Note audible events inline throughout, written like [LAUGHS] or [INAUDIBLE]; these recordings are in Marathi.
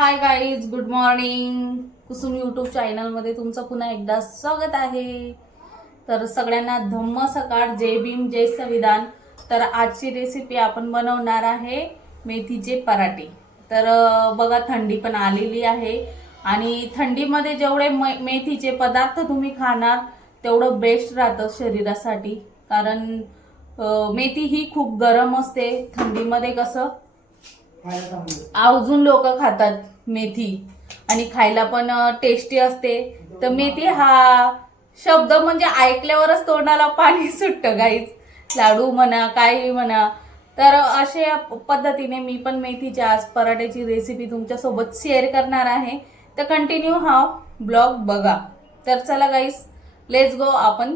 Hi guys good morning. Kusum YouTube चॅनलमध्ये तुमचं पुन्हा एकदा स्वागत आहे. तर सगळ्यांना धम्म सकाळ जय भीम जय संविधान. तर आजची रेसिपी आपण बनवणार आहे मेथीचे पराठे. तर बघा थंडी पण आलेली आहे. आणि थंडीमध्ये जेवढे म मेथीचे पदार्थ तुम्ही खाणार तेवढं बेस्ट राहतं शरीरासाठी. कारण मेथी ही खूप गरम असते. थंडीमध्ये कसं अजून लोक खातात मेथी. आणि खायला पण टेस्टी असते. तर मेथी हा शब्द म्हणजे ऐकल्यावरच तोंडाला पाणी [LAUGHS] सुटतं गाईच लाडू म्हणा काही म्हणा. तर अशा पद्धतीने मी पण मेथीच्या आज पराठ्याची रेसिपी तुमच्यासोबत शेअर करणार आहे. तर कंटिन्यू हा ब्लॉग बघा. तर चला गाईस लेट्स गो आपण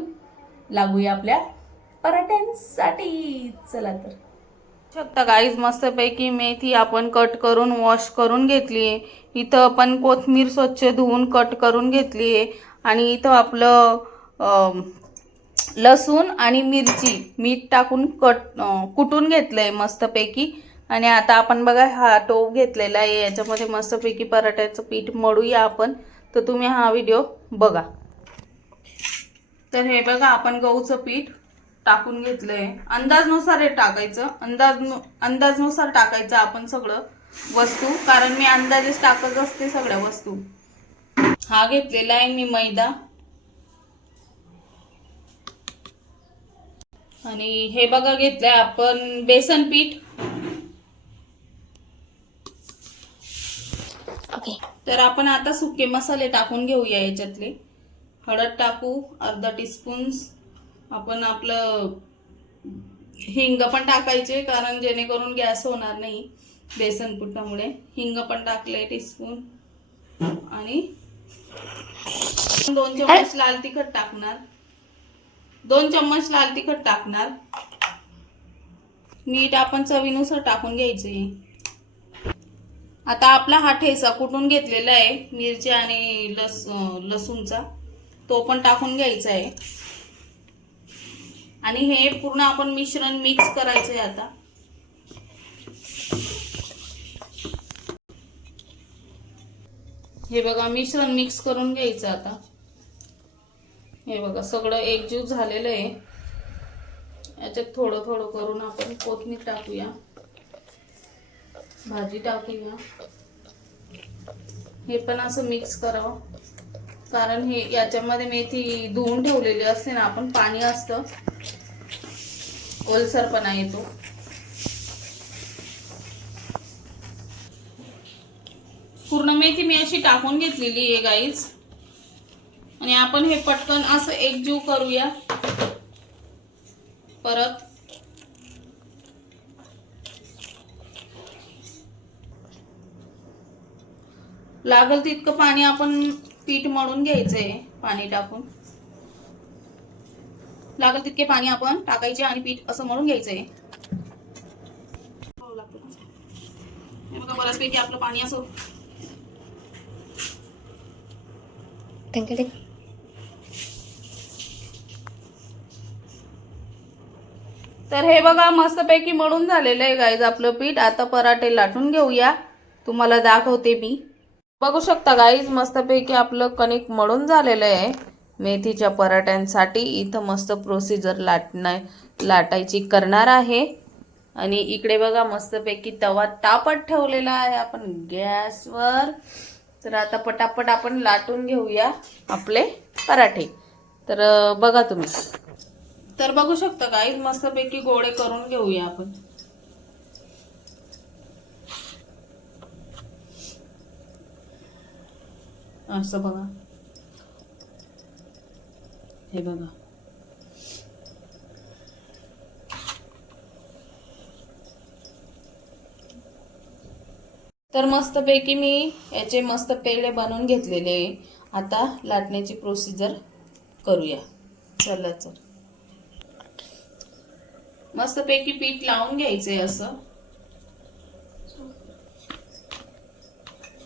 लागूया आपल्या पराठ्यांसाठी. चला तर. शकता गाईज मस्तपैकी मेथी आपण कट करून वॉश करून घेतली. आहे इथं आपण कोथमीर स्वच्छ धुवून कट करून घेतली. आहे आणि इथं आपलं लसूण आणि मिरची मीठ टाकून कट कुटून घेतलं आहे मस्तपैकी. आणि आता आपण बघा हा टोप घेतलेला आहे. याच्यामध्ये मस्तपैकी पराठ्याचं पीठ मळूया आपण. तर तुम्ही हा व्हिडिओ बघा. तर हे बघा आपण गहूचं पीठ टाकून घेतलंय. अंदाजनुसार हे टाकायचं. अंदाज अंदाजनुसार टाकायचं आपण सगळं वस्तू. कारण मी अंदाजेच टाकत असते सगळ्या वस्तू. हा घेतलेला आहे मी मैदा. आणि हे बघा घेतलंय आपण बेसन पीठ. तर आपण आता सुके मसाले टाकून घेऊया याच्यातले. हळद टाकू अर्धा टीस्पून आपण आपलं हिंग पण टाकायचे कारण जेणेकरून गॅस होणार नाही बेसन पिठामुळे हिंग पण टाकले टीस्पून आणि दोन चम्मच लाल तिखट टाकणार. दोन चम्मच लाल तिखट टाकणार. मीठ आपण चवीनुसार टाकून घ्यायचे. आता आपला हा ठेचा कुटून घेतलेला आहे मिरची आणि लस लसूणचा तो पण टाकून घ्यायचा आहे. आणि हे पूर्ण आपण मिश्रण मिक्स करायचं आहे आता. हे बघा मिश्रण मिक्स करून घ्यायचं आता. हे बघा सगळं एकजीव झालेलं आहे. याच्यात थोडं थोडं करून आपण कोथमीर टाकूया. भाजी टाकूया. हे पण असं मिक्स करावं. कारण हे याच्यामध्ये मेथी धुवून ठेवलेली असते ना आपण पाणी असतं. ओलसरपणा येतो पूर्ण मेथी मी अशी टाकून घेतलेली आहे गाईच आणि आपण हे पटकन असं एकजीव करूया. परत. लागल तितकं पाणी आपण पीठ मळून घ्यायचंय पाणी टाकून. लागल तितके पाणी आपण टाकायचे आणि पीठ असं मळून घ्यायचंय. बघा बऱ्याचपैकी आपलं पाणी असं. तर हे बघा मस्तपैकी मळून झालेलं आहे गाईज आपलं पीठ. आता पराठे लाटून घेऊया. तुम्हाला दाखवते मी. बघू शकता गाईज मस्तपैकी आपलं कणिक मळून झालेलं आहे. मेथीच्या पराठ्यांसाठी इथं मस्त प्रोसिजर लाटणं लाटायची करणार आहे. आणि इकडे बघा मस्तपैकी तवा तापत ठेवलेला आहे आपण गॅसवर. तर आता पटापट आपण लाटून घेऊया आपले पराठे. तर बघा तुम्ही. तर बघू शकता काही मस्तपैकी गोळे करून घेऊया आपण. असं बघा. हे बघा. तर मस्तपैकी मी याचे मस्त पेढे बनवून घेतलेले आता लाटण्याची प्रोसिजर करूया. चला चल मस्तपैकी पीठ लावून घ्यायचंय असं.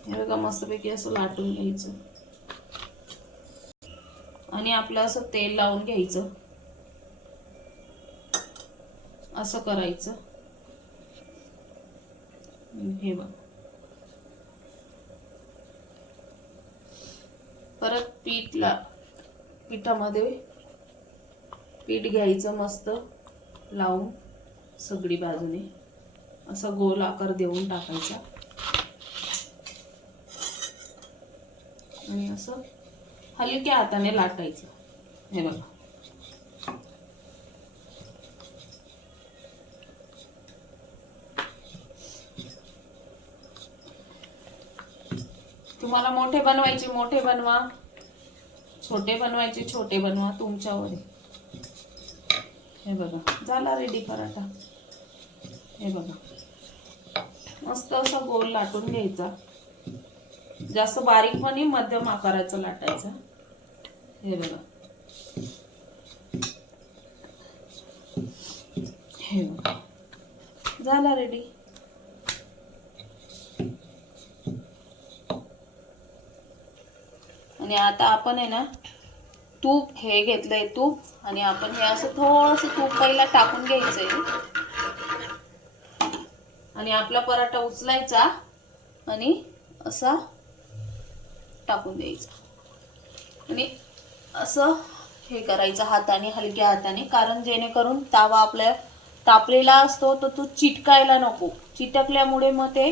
हे बघा मस्तपैकी असं लाटून घ्यायचं. आणि आपलं असं तेल लावून घ्यायचं. असं करायचं. हे बघ. परत पीठला पिठामध्ये पीठ घ्यायचं मस्त लावून सगळी बाजूने. असा गोल आकार देऊन टाकायचा. आणि असं हलक्या हाताने लाटायचं. हे बघा. तुम्हाला मोठे बनवायचे मोठे बनवा. छोटे बनवायचे छोटे बनवा तुमच्यावर. आहे. हे बघा. झाला रेडी पराठा. हे बघा. मस्त असा गोल लाटून घ्यायचा. जास्त बारीक पण मध्यम आकाराचा लाटायचा. हे बघा हे बघा झाला रेडी आणि आता आपण आहे ना तूप हे घेतलंय तूप आणि आपण हे असं थोडस तूप पहिला टाकून घ्यायचंय. आणि आपला पराठा उचलायचा आणि असा टाकून द्यायचा. आणि असं हे करायचं हाताने हलक्या हाताने. कारण जेणेकरून तावा आपल्या तापलेला असतो तर तो चिटकायला नको. चिटकल्यामुळे मग ते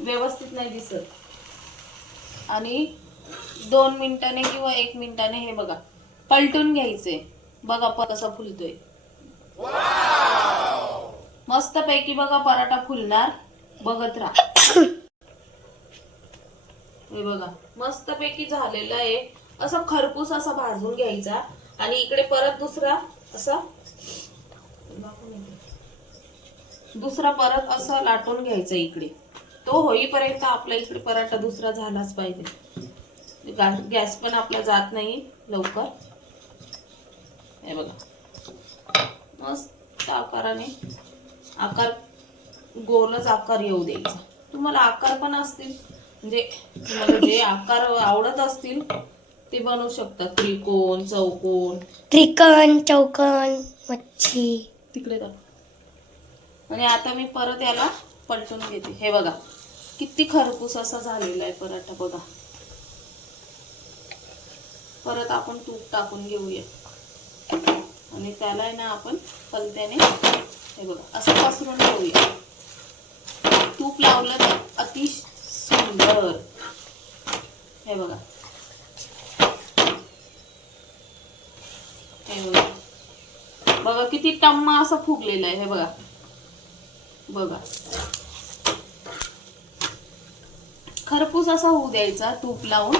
व्यवस्थित नाही दिसत. आणि दोन मिनिटाने किंवा एक मिनिटाने हे बघा पलटून घ्यायचे. बघा प कसा फुलतोय. मस्त पैकी बघा पराठा फुलणार. बघत राहा. [COUGHS] हे बघा मस्त पैकी झालेला आहे. असं खरपूस असा भाजून घ्यायचा आणि इकडे परत दुसरा असा दुसरा परत असा लाटून घ्यायचा इकडे. तो होईपर्यंत आपल्या इकडे पराठा दुसरा झालाच पाहिजे. गॅस पण आपला जात नाही लवकर. हे बघा. मस्त आकाराने आकार गोलच आकार येऊ द्यायचा. तुम्हाला आकार पण असतील. म्हणजे तुम्हाला जे आकार आवडत असतील ते बनवू शकता त्रिकोण चौकोन त्रिकोण चौकोन मच्छी. तिकडे दाख आणि आता मी परत याला पलटून घेते. हे बघा किती खरपूस असा झालेला आहे पराठा बघा. परत आपण तूप टाकून घेऊया. आणि त्याला आहे ना आपण पलत्याने हे बघा असं पसरून घेऊया. तूप लावलं तर अति सुंदर. हे बघा. बघा. किती टम्मा असं फुगलेलं आहे हे बघा. बघा. खरपूस असा होऊ द्यायचा तूप लावून.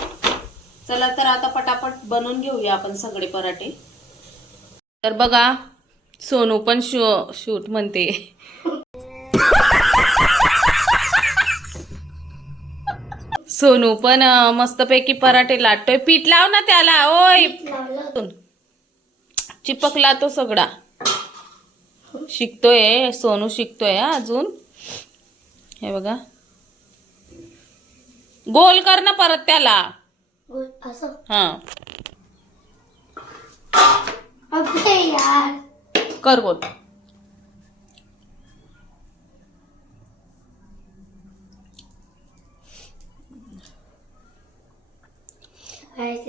चला तर आता पटापट बनवून घेऊया आपण सगळे पराठे. तर बघा सोनू पण शू शूट म्हणते. सोनू पण मस्तपैकी पराठे लाटतोय. पीठ लाव ना त्याला ओय. चिपकला तो सगळा. शिकतोय सोनू शिकतोय अजून. हे बघा. गोल कर ना परत त्याला. हा. कर गोल.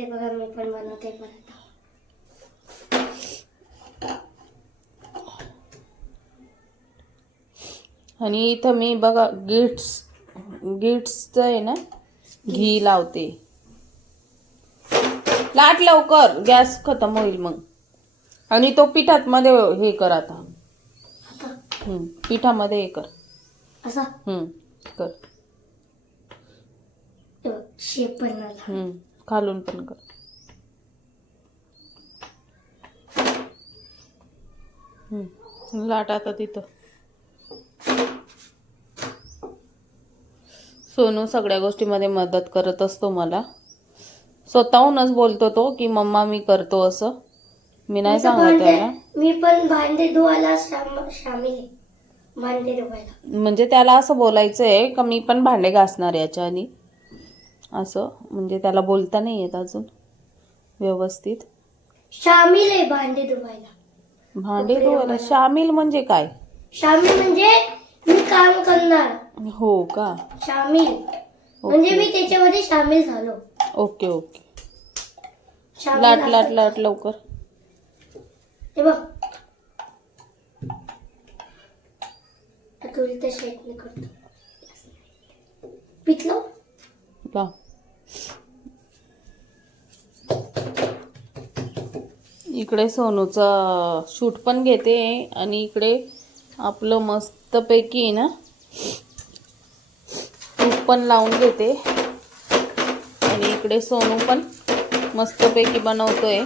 बघा मी पण बनवते परत आणि इथं मी बघा गिट्स गिट्सचं आहे ना घी लावते. लाट लवकर गॅस खतम होईल मग. आणि तो पिठात मध्ये हे कर आता. पिठामध्ये हे कर. असं? कर. शेप खालून पण कर. लाट आता तिथं. सोनू सगळ्या गोष्टीमध्ये मदत करत असतो मला. स्वतःहूनच बोलतो तो की मम्मा मी करतो असं. मी नाही सांगत त्याला मी पण भांडे धुवायला शामिल भांडे धुवायला. म्हणजे त्याला असं बोलायचं आहे का मी पण भांडे घासणार याच्या आधी? असं. म्हणजे त्याला बोलता नाही येत अजून. व्यवस्थित. शामिल आहे भांडे धुवायला. भांडे धुवायला. सामील म्हणजे काय? शामिल म्हणजे मी काम करणार. हो का? शामिल. म्हणजे मी त्याच्यामध्ये शामिल झालो. Okay okay. शामिल लाट लाट लाट लवकर. हे बघ. तुला त्या शेटने करतो. पितलो? लाव इकडे सोनूचा शूट पण घेते आणि इकडे आपलं मस्तपैकी ना पण लावून घेते. आणि इकडे सोनू पण मस्तपैकी बनवतोय.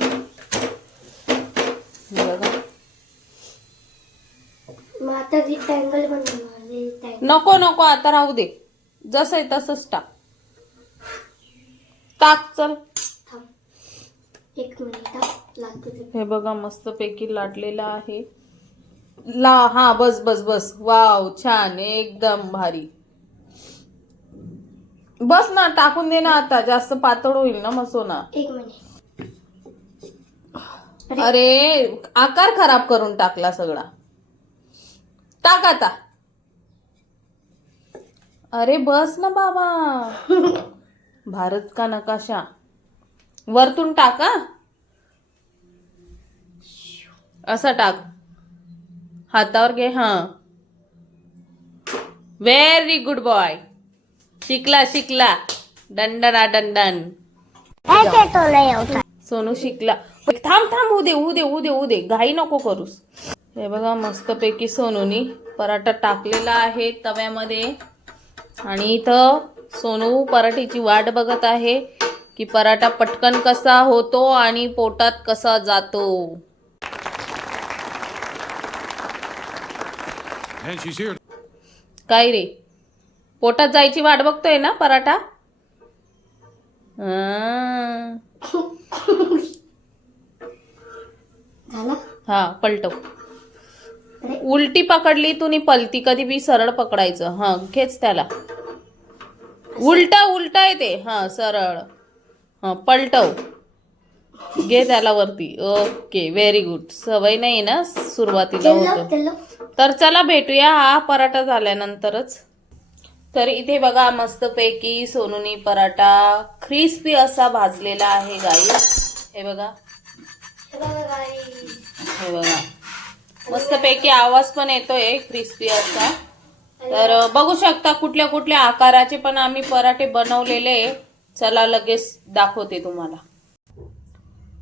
नको नको आता राहू दे. जसं आहे तसंच टाक. टाक चल. एक मिनिट हा. हे बघा मस्तपैकी लाटलेला आहे. ला हा बस बस बस. वाव छान. एकदम भारी. बस ना टाकून दे ना आता. जास्त पातळ होईल ना एक मिनिट. अरे आकार खराब करून टाकला सगळा. टाक आता. अरे बस ना बाबा. भारत का नकाशा. वरतून टाका असा टाक. हातावर घे हा. व्हेरी गुड बॉय शिकला शिकला. दंडना दंडन सोनू शिकला. थांब थांब उदे उदे उदे उदे घाई नको करूस. हे बघा मस्तपैकी सोनूनी पराठा टाकलेला आहे तव्यामध्ये. आणि इथं सोनू पराठीची वाट बघत आहे की पराठा पटकन कसा होतो आणि पोटात कसा जातो. काय रे? पोटात जायची वाट बघतोय ना पराठा? हा. हा पलटव. उलटी पकडली तू नी पलती कधी बी सरळ पकडायचं. हा खेच त्याला. उलटा उलटा येते हा सरळ. हा पलटव. घे त्याला वरती. ओके व्हेरी गुड सवय नाही ना सुरुवातीला तेल होतं. तर चला भेटूया. हा पराठा झाल्यानंतरच. तर इथे बघा मस्तपैकी सोनूनी पराठा क्रिस्पी असा भाजलेला आहे गाई हे बघा. हे बघा. मस्तपैकी आवाज पण येतोय क्रिस्पी असा. तर बघू शकता कुठल्या कुठल्या आकाराचे पण आम्ही पराठे बनवलेले चला लगेच दाखवते तुम्हाला.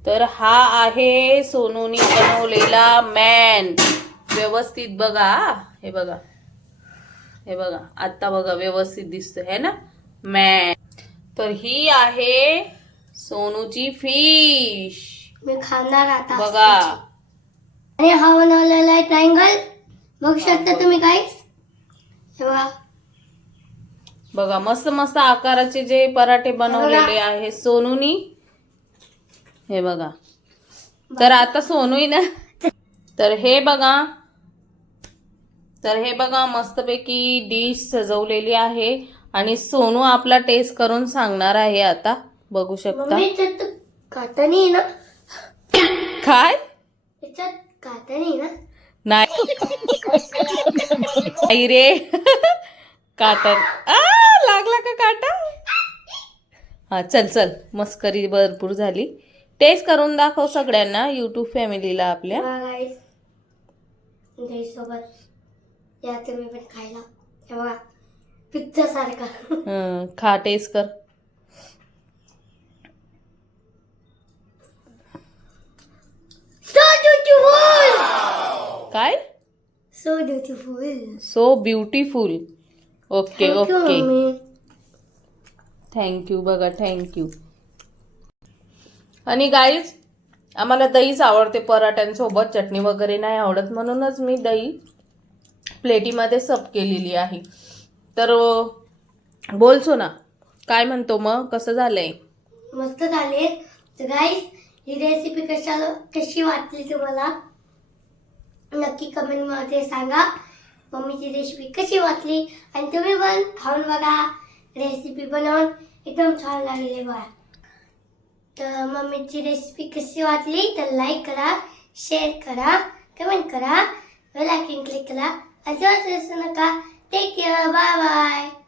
तर हा आहे सोनूनी बनवलेला मॅन व्यवस्थित बघा हे बघा. हे बघा आता बघा व्यवस्थित दिसतोय है ना? मॅन तर ही आहे सोनूची फिश मी खाणार आता. बघा. आणि हा बनवलेला आहे ट्रायंगल बघू शकता तुम्ही हे बघा. बघा मस्त मस्त आकाराचे जे पराठे बनवलेले आहे सोनूनी. हे बघा. तर आता सोनू ना. तर हे बघा तर हे बघा मस्तपैकी डिश सजवलेली आहे आणि सोनू आपला टेस्ट करून सांगणार आहे आता. बघू शकता. नाही ना? काय? नाही. रे. काटा आ लागला का काटा? हा चल चल. मस्करी भरपूर झाली. टेस्ट करून दाखव सगळ्यांना युट्यूब फॅमिलीला आपल्या बघा गाईस दही सोबत या तुम्ही पण खायला. हे बघा पिझ्झा सारखा. [LAUGHS] हं, खा टेस्ट कर. सो ब्युटिफुल काय? So beautiful so beautiful okay okay thank you बघा थँक्यू आणि गाईज आम्हाला दहीच आवडते पराठ्यांसोबत. चटणी वगैरे नाही आवडत म्हणूनच मी दही प्लेटीमध्ये सप केलेली आहे. तर बोल सोना काय म्हणतो मग? कसं झालंय? मस्त झाले. तर गाईस ही रेसिपी कशाला कशी वाटली तुम्हाला? नक्की कमेंटमध्ये सांगा. मम्मीची रेसिपी कशी वाटली? आणि तुम्ही पण खाऊन बघा. रेसिपी बनवून एकदम छान लागली बघा. तर मम्मीची रेसिपी कशी वाटली? तर लाईक करा शेअर करा कमेंट करा. बेल क्लिक करा. あ、上手でするのか。Thank you. Bye bye.